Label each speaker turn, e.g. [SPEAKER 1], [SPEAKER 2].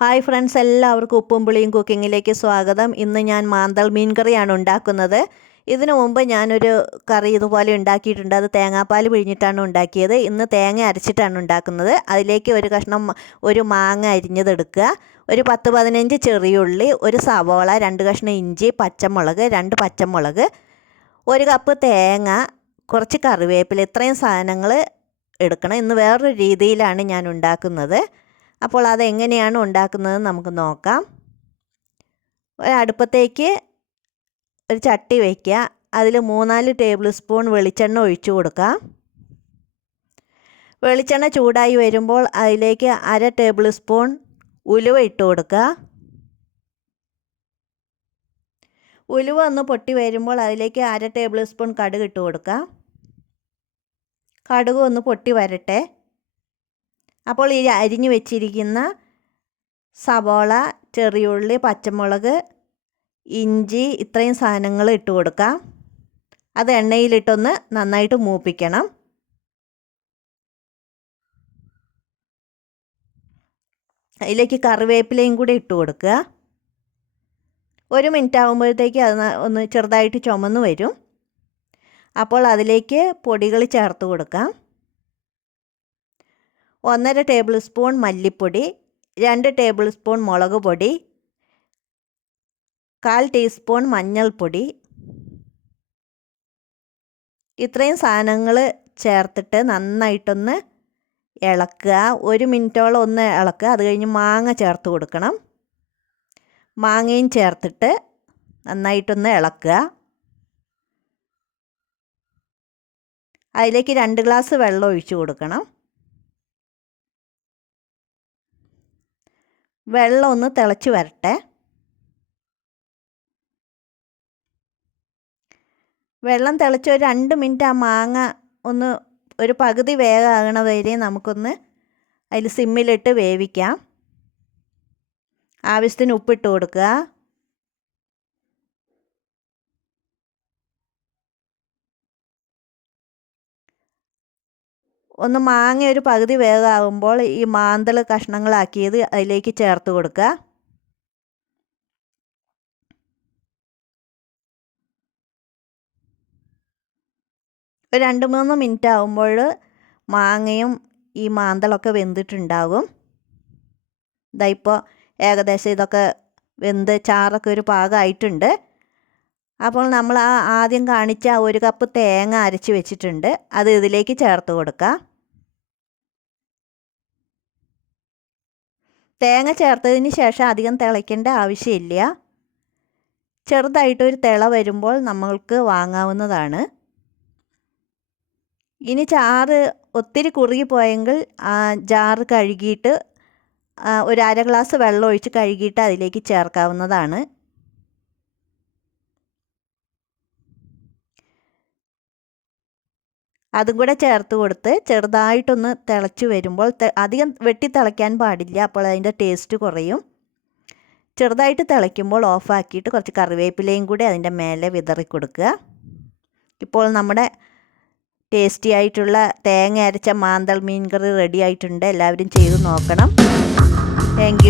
[SPEAKER 1] Hi friends എല്ലാവർക്കും ഉപ്പും പുളിയും കുക്കിങ്ങിലേക്ക് സ്വാഗതം. ഇന്ന് ഞാൻ മാന്തൾ മീൻ കറിയാണ് ഉണ്ടാക്കുന്നത്. ഇതിനു മുമ്പ് ഞാനൊരു കറി ഇതുപോലെ ഉണ്ടാക്കിയിട്ടുണ്ട്. അത് തേങ്ങാപ്പാൽ പിഴിഞ്ഞിട്ടാണ് ഉണ്ടാക്കിയത്. ഇന്ന് തേങ്ങ അരച്ചിട്ടാണ് ഉണ്ടാക്കുന്നത്. അതിലേക്ക് ഒരു കഷ്ണം ഒരു മാങ്ങ അരിഞ്ഞതെടുക്കുക. ഒരു പത്ത് പതിനഞ്ച് ചെറിയുള്ളി ഒരു സവോള രണ്ട് കഷ്ണം ഇഞ്ചി പച്ചമുളക് രണ്ട് പച്ചമുളക് ഒരു കപ്പ് തേങ്ങ കുറച്ച് കറിവേപ്പില ഇത്രയും സാധനങ്ങൾ എടുക്കണം. ഇന്ന് വേറൊരു രീതിയിലാണ് ഞാൻ ഉണ്ടാക്കുന്നത്. അപ്പോൾ അതെങ്ങനെയാണ് ഉണ്ടാക്കുന്നത് നമുക്ക് നോക്കാം. ഒരടുപ്പത്തേക്ക് ഒരു ചട്ടി വയ്ക്കുക അതിൽ മൂന്നാൽ ടേബിൾ സ്പൂൺ വെളിച്ചെണ്ണ ഒഴിച്ചു കൊടുക്കുക. വെളിച്ചെണ്ണ ചൂടായി വരുമ്പോൾ അതിലേക്ക് അര ടേബിൾ സ്പൂൺ ഉലുവ ഇട്ട് കൊടുക്കുക. ഉലുവ ഒന്ന് പൊട്ടി വരുമ്പോൾ അതിലേക്ക് അര ടേബിൾ സ്പൂൺ കടുക് ഇട്ട് കൊടുക്കുക. കടുക് ഒന്ന് പൊട്ടി വരട്ടെ. അപ്പോൾ ഈ അരിഞ്ഞു വെച്ചിരിക്കുന്ന സവോള ചെറിയുള്ളി പച്ചമുളക് ഇഞ്ചി ഇത്രയും സാധനങ്ങൾ ഇട്ട് കൊടുക്കാം. അത് എണ്ണയിലിട്ടൊന്ന് നന്നായിട്ട് മൂപ്പിക്കണം. അതിലേക്ക് കറിവേപ്പിലയും കൂടി ഇട്ട് കൊടുക്കുക. ഒരു മിനിറ്റ് ആകുമ്പോഴത്തേക്ക് അത് ഒന്ന് ചെറുതായിട്ട് ചുമന്ന് വരും. അപ്പോൾ അതിലേക്ക് പൊടികൾ ചേർത്ത് കൊടുക്കാം. ഒന്നര ടേബിൾ സ്പൂൺ മല്ലിപ്പൊടി രണ്ട് ടേബിൾ സ്പൂൺ മുളക് പൊടി കാൽ ടീസ്പൂൺ മഞ്ഞൾപ്പൊടി. ഇത്രയും സാധനങ്ങൾ ചേർത്തിട്ട് നന്നായിട്ടൊന്ന് ഇളക്കുക. ഒരു മിനിറ്റോളം ഒന്ന് ഇളക്കുക. അത് കഴിഞ്ഞ് മാങ്ങ ചേർത്ത് കൊടുക്കണം. മാങ്ങയും ചേർത്തിട്ട് നന്നായിട്ടൊന്ന് ഇളക്കുക. അതിലേക്ക് രണ്ട് ഗ്ലാസ് വെള്ളം ഒഴിച്ചു കൊടുക്കണം. വെള്ളം ഒന്ന് തിളച്ച് വരട്ടെ. വെള്ളം തിളച്ച് ഒരു രണ്ട് മിനിറ്റ് ആ മാങ്ങ ഒന്ന് ഒരു പകുതി വേഗമാകണ വരെ നമുക്കൊന്ന് അതിൽ സിമ്മിലിട്ട് വേവിക്കാം. ആവശ്യത്തിന് ഉപ്പിട്ട് കൊടുക്കുക. ഒന്ന് മാങ്ങ ഒരു പകുതി വേഗമാകുമ്പോൾ ഈ മാന്തൽ കഷ്ണങ്ങളാക്കിയത് അതിലേക്ക് ചേർത്ത് കൊടുക്കുക. ഒരു രണ്ട് മൂന്ന് മിനിറ്റ് ആകുമ്പോൾ മാങ്ങയും ഈ മാന്തളൊക്കെ വെന്തിട്ടുണ്ടാകും. ഇതാ ഇപ്പോൾ ഏകദേശം ഇതൊക്കെ വെന്ത് ചാറൊക്കെ ഒരു പാകമായിട്ടുണ്ട്. അപ്പോൾ നമ്മൾ ആ ആദ്യം കാണിച്ച ഒരു കപ്പ് തേങ്ങ അരച്ച് വെച്ചിട്ടുണ്ട്. അത് ഇതിലേക്ക് ചേർത്ത് കൊടുക്കുക തേങ്ങ ചേർത്തതിന് ശേഷം അധികം തിളയ്ക്കേണ്ട ആവശ്യമില്ല. ചെറുതായിട്ടൊരു തിള വരുമ്പോൾ നമ്മൾക്ക് വാങ്ങാവുന്നതാണ്. ഇനി ചാറ് ഒത്തിരി കുറുകി പോയെങ്കിൽ ജാറ് കഴുകിയിട്ട് ഒരു അര ഗ്ലാസ് വെള്ളം ഒഴിച്ച് കഴുകിയിട്ട് അതിലേക്ക് ചേർക്കാവുന്നതാണ്. അതും കൂടെ ചേർത്ത് കൊടുത്ത് ചെറുതായിട്ടൊന്ന് തിളച്ച് വരുമ്പോൾ അധികം വെട്ടി തിളയ്ക്കാൻ പാടില്ല അപ്പോൾ അതിന്റെ ടേസ്റ്റ് കുറയും. ചെറുതായിട്ട് തിളയ്ക്കുമ്പോൾ ഓഫാക്കിയിട്ട് കുറച്ച് കറിവേപ്പിലയും കൂടി അതിന്റെ മേലെ വിതറി കൊടുക്കുക. ഇപ്പോൾ നമ്മുടെ ടേസ്റ്റി ആയിട്ടുള്ള തേങ്ങ അരച്ച മാന്തൾ മീൻ കറി റെഡി ആയിട്ടുണ്ട്. എല്ലാവരും ചെയ്ത് നോക്കണം. താങ്ക്